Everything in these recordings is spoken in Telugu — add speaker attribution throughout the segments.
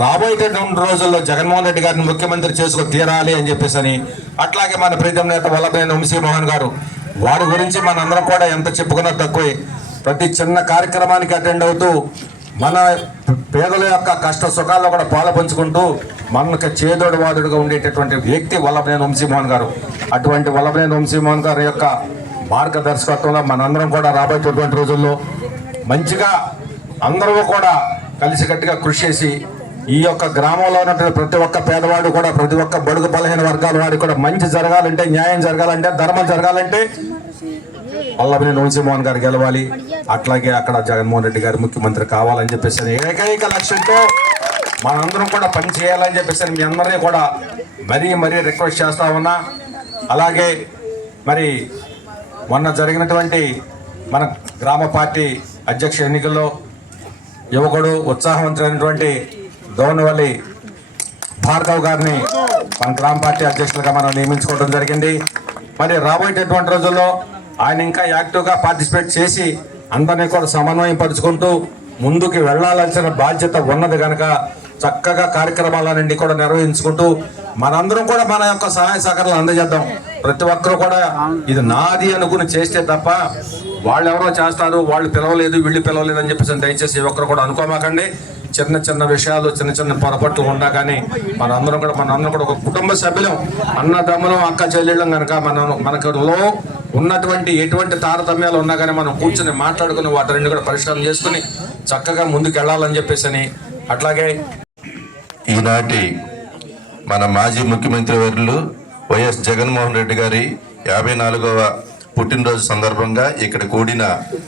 Speaker 1: రాబోయే
Speaker 2: రెండు రోజుల్లో జగన్మోహన్ రెడ్డి గారిని ముఖ్యమంత్రి చేసుకుని తీరాలి అని చెప్పేసి అని అట్లాగే మన ప్రీతం నేత వల్లభైన వంశీ మోహన్ గారు వారి గురించి మనందరం కూడా ఎంత చెప్పుకున్నా తక్కువే. ప్రతి చిన్న కార్యక్రమానికి అటెండ్ అవుతూ మన పేదల యొక్క కష్ట సుఖాల్లో కూడా పాలు పంచుకుంటూ మనకు చేదోడు వాదుడుగా ఉండేటటువంటి వ్యక్తి వల్లభనేని వంశీమోహన్ గారు. అటువంటి వల్లభనేని వంశీమోహన్ గారి యొక్క మార్గదర్శకత్వంలో మనందరం కూడా రాబోయేటటువంటి రోజుల్లో మంచిగా అందరూ కూడా కలిసికట్టుగా కృషి చేసి ఈ యొక్క గ్రామంలో ఉన్నటువంటి ప్రతి ఒక్క పేదవాడు కూడా ప్రతి ఒక్క బడుగు బలహీన వర్గాల వాడికి కూడా మంచి జరగాలంటే న్యాయం జరగాలంటే ధర్మం జరగాలంటే వల్లభనేని వంశీమోహన్ గారు గెలవాలి. అట్లాగే అక్కడ జగన్మోహన్ రెడ్డి గారు ముఖ్యమంత్రి కావాలని చెప్పేసి ఏకైక లక్ష్యంతో మనందరం కూడా పని చేయాలని చెప్పేసి మీ అందరినీ కూడా మరీ మరీ రిక్వెస్ట్ చేస్తా ఉన్నా. అలాగే మరి మొన్న జరిగినటువంటి మన గ్రామ పార్టీ అధ్యక్ష ఎన్నికల్లో యువకుడు ఉత్సాహవంతులైనటువంటి దోనవల్లి భార్గవ్ గారిని మన గ్రామ పార్టీ అధ్యక్షులుగా మనం నియమించుకోవడం జరిగింది. మరి రాబోయేటటువంటి రోజుల్లో ఆయన ఇంకా యాక్టివ్గా పార్టిసిపేట్ చేసి అందరినీ కూడా సమన్వయం పరుచుకుంటూ ముందుకు వెళ్ళాల్సిన బాధ్యత ఉన్నది కనుక చక్కగా కార్యక్రమాలన్నింటి కూడా నిర్వహించుకుంటూ మనందరం కూడా మన యొక్క సహాయ సహకారాలు అందజేద్దాం. ప్రతి ఒక్కరు కూడా ఇది నాది అనుకుని చేస్తే తప్ప వాళ్ళు ఎవరో చేస్తారు వాళ్ళు పిలవలేదు వీళ్ళు పిలవలేదు అని చెప్పేసి దయచేసి ఒక్కరు కూడా అనుకోమాకండి. చిన్న చిన్న విషయాలు చిన్న చిన్న పొరపట్టు ఉన్నా కానీ మనందరం కూడా మనందరం కూడా ఒక కుటుంబ సభ్యులం అన్నదమ్ములం అక్క చెల్లెళ్ళం కనుక మనం మనకులో ఉన్నటువంటి ఎటువంటి తారతమ్యాలు ఉన్నా కానీ మనం కూర్చొని మాట్లాడుకుని వాటి రెండు కూడా పరిష్కారం చేసుకుని చక్కగా ముందుకు వెళ్ళాలని చెప్పేసి అని అట్లాగే
Speaker 3: ఈనాటి మన మాజీ ముఖ్యమంత్రి వర్యులు వైఎస్ జగన్మోహన్ రెడ్డి గారి యాభై నాలుగవ పుట్టినరోజు సందర్భంగా ఇక్కడ కూడిన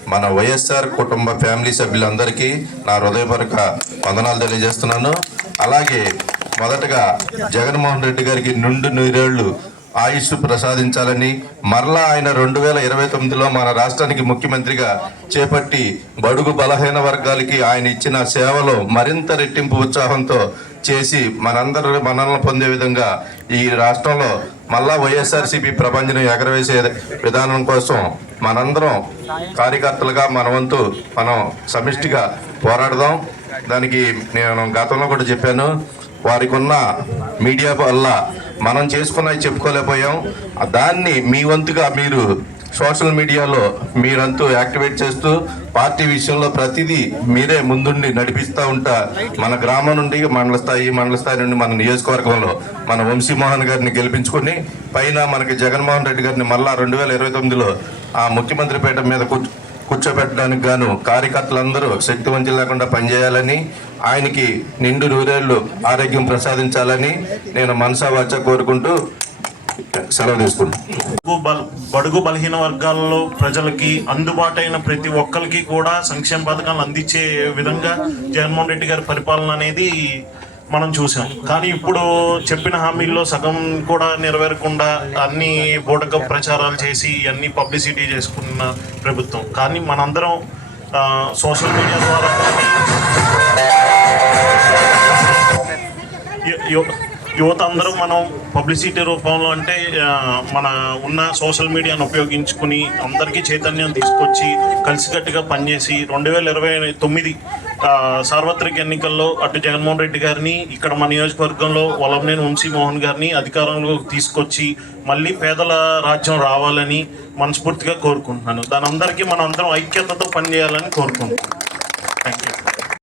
Speaker 3: మన వైఎస్ఆర్ కుటుంబ ఫ్యామిలీ సభ్యులందరికీ నా హృదయపూర్వక వందనాలు తెలియజేస్తున్నాను. అలాగే మొదటగా జగన్మోహన్ రెడ్డి గారికి నుండు నూరేళ్ళు ఆయుష్ ప్రసాదించాలని మరలా ఆయన రెండు వేల ఇరవై తొమ్మిదిలో మన రాష్ట్రానికి ముఖ్యమంత్రిగా చేపట్టి బడుగు బలహీన వర్గాలకి ఆయన ఇచ్చిన సేవలో మరింత రెట్టింపు ఉత్సాహంతో చేసి మనందరూ మనల్ని పొందే విధంగా ఈ రాష్ట్రంలో మళ్ళా వైఎస్ఆర్సీపీ ప్రపంచం ఎగరవేసే విధానం కోసం మనందరం కార్యకర్తలుగా మన వంతు మనం సమిష్టిగా పోరాడదాం. దానికి నేను గతంలో కూడా చెప్పాను వారికి ఉన్న మీడియా వల్ల మనం చేసుకున్నవి చెప్పుకోలేకపోయాం. దాన్ని మీ వంతుగా మీరు సోషల్ మీడియాలో మీరంతూ యాక్టివేట్ చేస్తూ పార్టీ విషయంలో ప్రతిదీ మీరే ముందుండి నడిపిస్తూ ఉంటా. మన గ్రామం నుండి మండల స్థాయి మండల స్థాయి నుండి మన నియోజకవర్గంలో మన వంశీమోహన్ గారిని గెలిపించుకొని పైన మనకి జగన్మోహన్ రెడ్డి గారిని మళ్ళా రెండు వేల ఇరవై తొమ్మిదిలో ఆ ముఖ్యమంత్రి పీఠం మీద కూర్చోబెట్టడానికి గాను కార్యకర్తలందరూ శక్తివంతులు లేకుండా పనిచేయాలని ఆయనకి నిండు నూరేళ్ళు ఆరోగ్యం ప్రసాదించాలని నేను మనసా వాచ కోరుకుంటూ సెలవు తీసుకుంటాను
Speaker 4: బడుగు బడుగు బలహీన వర్గాల్లో ప్రజలకి అందుబాటైన ప్రతి ఒక్కరికి కూడా సంక్షేమ పథకాలు అందించే విధంగా జగన్మోహన్ రెడ్డి గారి పరిపాలన అనేది మనం చూసాం. కానీ ఇప్పుడు చెప్పిన హామీల్లో సగం కూడా నెరవేరకుండా అన్ని బూటక ప్రచారాలు చేసి అన్ని పబ్లిసిటీ చేసుకున్న ప్రభుత్వం. కానీ మనందరం సోషల్ మీడియా ద్వారా యువత అందరూ మనం పబ్లిసిటీ రూపంలో అంటే మన ఉన్న సోషల్ మీడియాను ఉపయోగించుకుని అందరికీ చైతన్యం తీసుకొచ్చి కలిసికట్టుగా పనిచేసి రెండు వేల ఇరవై తొమ్మిది సార్వత్రిక ఎన్నికల్లో అటు జగన్మోహన్ రెడ్డి గారిని ఇక్కడ మన నియోజకవర్గంలో వలంనేని వంశీ మోహన్ గారిని అధికారంలో తీసుకొచ్చి మళ్ళీ పేదల రాజ్యం రావాలని మనస్ఫూర్తిగా కోరుకుంటున్నాను. దాని అందరికీ మనం అందరం ఐక్యతతో పనిచేయాలని కోరుకుంటున్నాను.